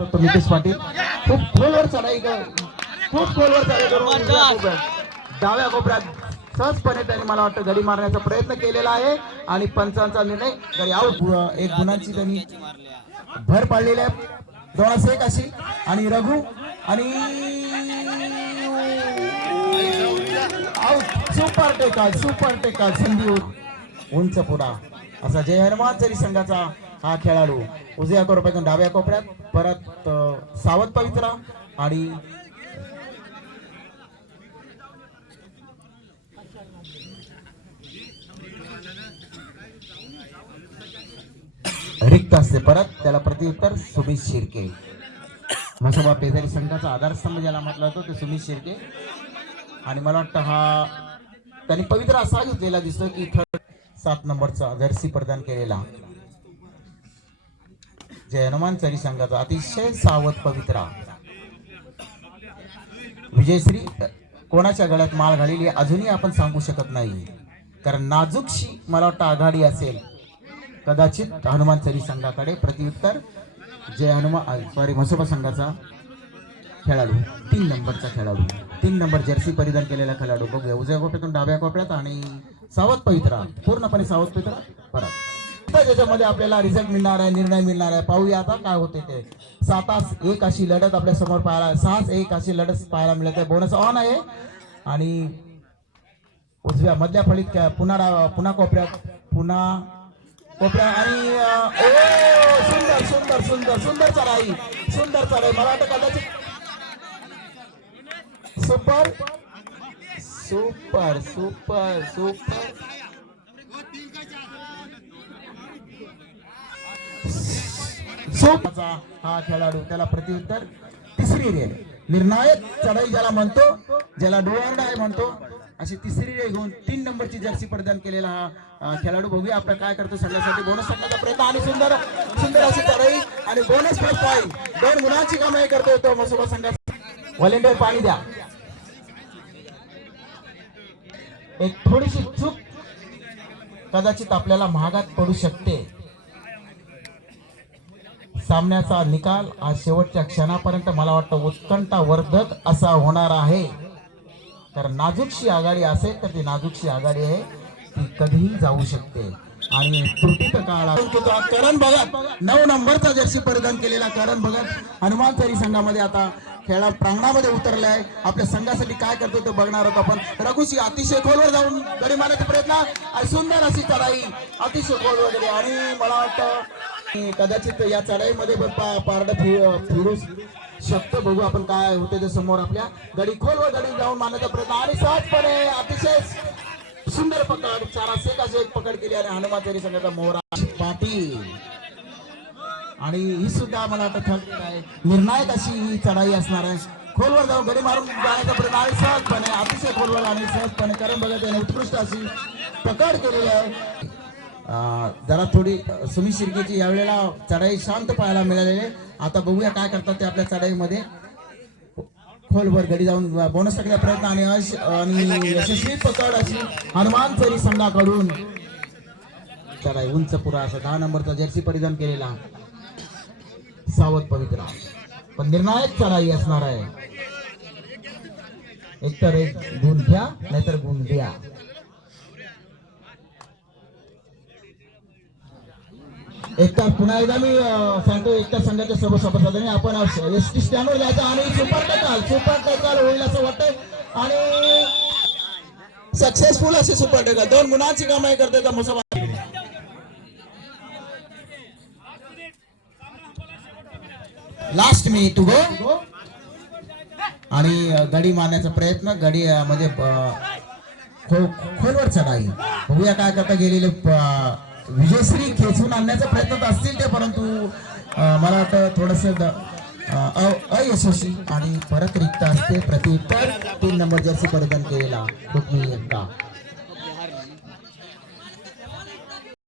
तो नितेश पाटील खूप खोलवर चढाई खूप खोलवर चढाई करून डाव्या कोपऱ्यात सहजपणे त्यांनी मला वाटतं गडी मारण्याचा प्रयत्न केलेला आहे आणि पंचांचा निर्णय गडी आऊट. एक गुणांची त्यांनी भर पाडलेली आहे 2-1 अशी. आणि रघु आणि आऊट. सुपर टेकल संधी उंच पुढा असा जय हनुमान जरी संघाचा हा खेळाडू उजव्या कोपऱ्यातून डाव्या कोपऱ्यात परत सावध पवित्रा आणि रिक्त असते परत त्याला प्रत्युत्तर सुमित शिर्के. म्हसोबा पेदारी संघाचा आधारस्तंभ ज्याला म्हटलं होतं ते सुमित शिर्के. आणि मला वाटतं हा त्यांनी पवित्र असा घेतलेला दिसतो की 7 नंबरचा जर्सी प्रदान केलेला जय हनुमान चरी संघाचा अतिशय सावध पवित्रा. विजयश्री कोणाच्या गळ्यात माळ घालेली अजूनही आपण सांगू शकत नाही कारण नाजूकशी मला वाटतं आघाडी असेल कदाचित हनुमान चरी संघाकडे. प्रत्युत्तर जय हनुमान म्हसोबा संघाचा खेळाडू 3 नंबरचा खेळाडू 3 नंबर जर्सी परिधान केलेला खेळाडू बघूया उजव्या कोपऱ्यातून डाव्या कोपऱ्यात आणि सावध पवित्रा पूर्णपणे सावध पवित्रा परत. ज्याच्यामध्ये आपल्याला रिझल्ट मिळणार आहे निर्णय मिळणार आहे पाहूया आता काय होते ते. 7-1 अशी लढत आपल्या समोर पाहायला 6-1 अशी लढत पाहायला मिळत आहे. बोनस ऑन आहे आणि उजव्या मधल्या फळीत पुन्हा कोपऱ्यात आणि सुंदर सुंदर सुंदर सुंदर चढाई मला वाटतं कदाचित सुपर सुपर सुपर सुपर हा खेळाडू त्याला प्रत्युत्तर तिसरी रेल निर्णायक चढाई ज्याला म्हणतो ज्याला डोळा आहे म्हणतो अशी तिसरी रेल घेऊन 3 नंबरची जर्सी प्रदान केलेला हा खेळाडू. बघूया आपला काय करतो संघासाठी बोनस टाकण्याचा प्रयत्न आणि सुंदर सुंदर अशी चढाई आणि बोनस प्लस पॉईंट 2 गुणांची कमाई करतोय तो म्हसोबा संघाचा. व्हॉलेंटियर पाणी द्या. एक थोडीशी चूक कदाचित आपल्याला महागात पडू शकते. सामन्याचा निकाल आज शेवटच्या क्षणापर्यंत मला वाटतं उत्कंठावर्धक असा होणार आहे कारण नाजूकशी आघाडी असेल तर ती नाजूकशी आघाडी आहे ती कधीही जाऊ शकते. आणि त्रुटीत काळ करण भगत 9 नंबरचा जर्सी परिधान केलेला करण भगत हनुमान चरी संघामध्ये आता खेळा प्रांगणामध्ये उतरलाय. आपल्या संघासाठी काय करतो ते बघणार आहोत आपण. रघुशी अतिशय खोलवर जाऊन गडी मारण्याचा प्रयत्न आणि सुंदर अशी चढाई अतिशय खोलवर गेली आणि मला वाटतं कदाचित या चढाईमध्ये पारड फिरू शकतो. बघू आपण काय होते ते समोर आपल्या. गडी खोलवर गडी जाऊन मारण्याचा प्रयत्न आणि सहजपणे अतिशय सुंदर पकड 4-1 पकड केली आणि हनुमान चरी संघाचा मोहरा पाटील. आणि ही सुद्धा मला वाटतं निर्णायक अशी ही चढाई असणार आहे. खोलवर जाऊन गडी मारून जाण्याचा प्रयत्न आणि सहजपणे अतिशय खोलवर आणि सहजपणे करण बघत याने उत्कृष्ट अशी पकड केलेली आहे. जरा थोडी सुमित शिर्केची यावेळेला चढाई शांत पाहायला मिळालेली. आता बघूया काय करतात ते आपल्या चढाईमध्ये. खोलवर गडी जाऊन बोनस टाकण्याचा प्रयत्न आणि यशस्वी पकड अशी हनुमान चरी संघाकडून. चढाई उंच पुरा असा 10 नंबरचा जर्सी परिधान केलेला सावध पवित्रा पण निर्णायक चढाई असणार आहे. एकतर एक गुण घ्या नाहीतर गुण द्या. एकतर पुन्हा एकदा मी सांगतो एकतर संघाच्या सर्व सभासदांनी आपण एसटी स्टँडवर जायचं आणि सुपर टॅकल होईल असं वाटतंय आणि सक्सेसफुल असे सुपर टॅकल 2 गुणांची कमाई करते का मुसबा. लास्ट मी तू गो आणि गडी मारण्याचा प्रयत्न गडी मध्ये खोलवर चढाई. बघूया काय करता गेलेले विजयश्री खेचून आणण्याचा प्रयत्न असतील ते परंतु मला वाटतं थोडस अयशस्वी आणि परत रिक्त असते. प्रत्युत्तर 3 नंबर जर्सी परिधान केलेला रुक्मिणी एकटा.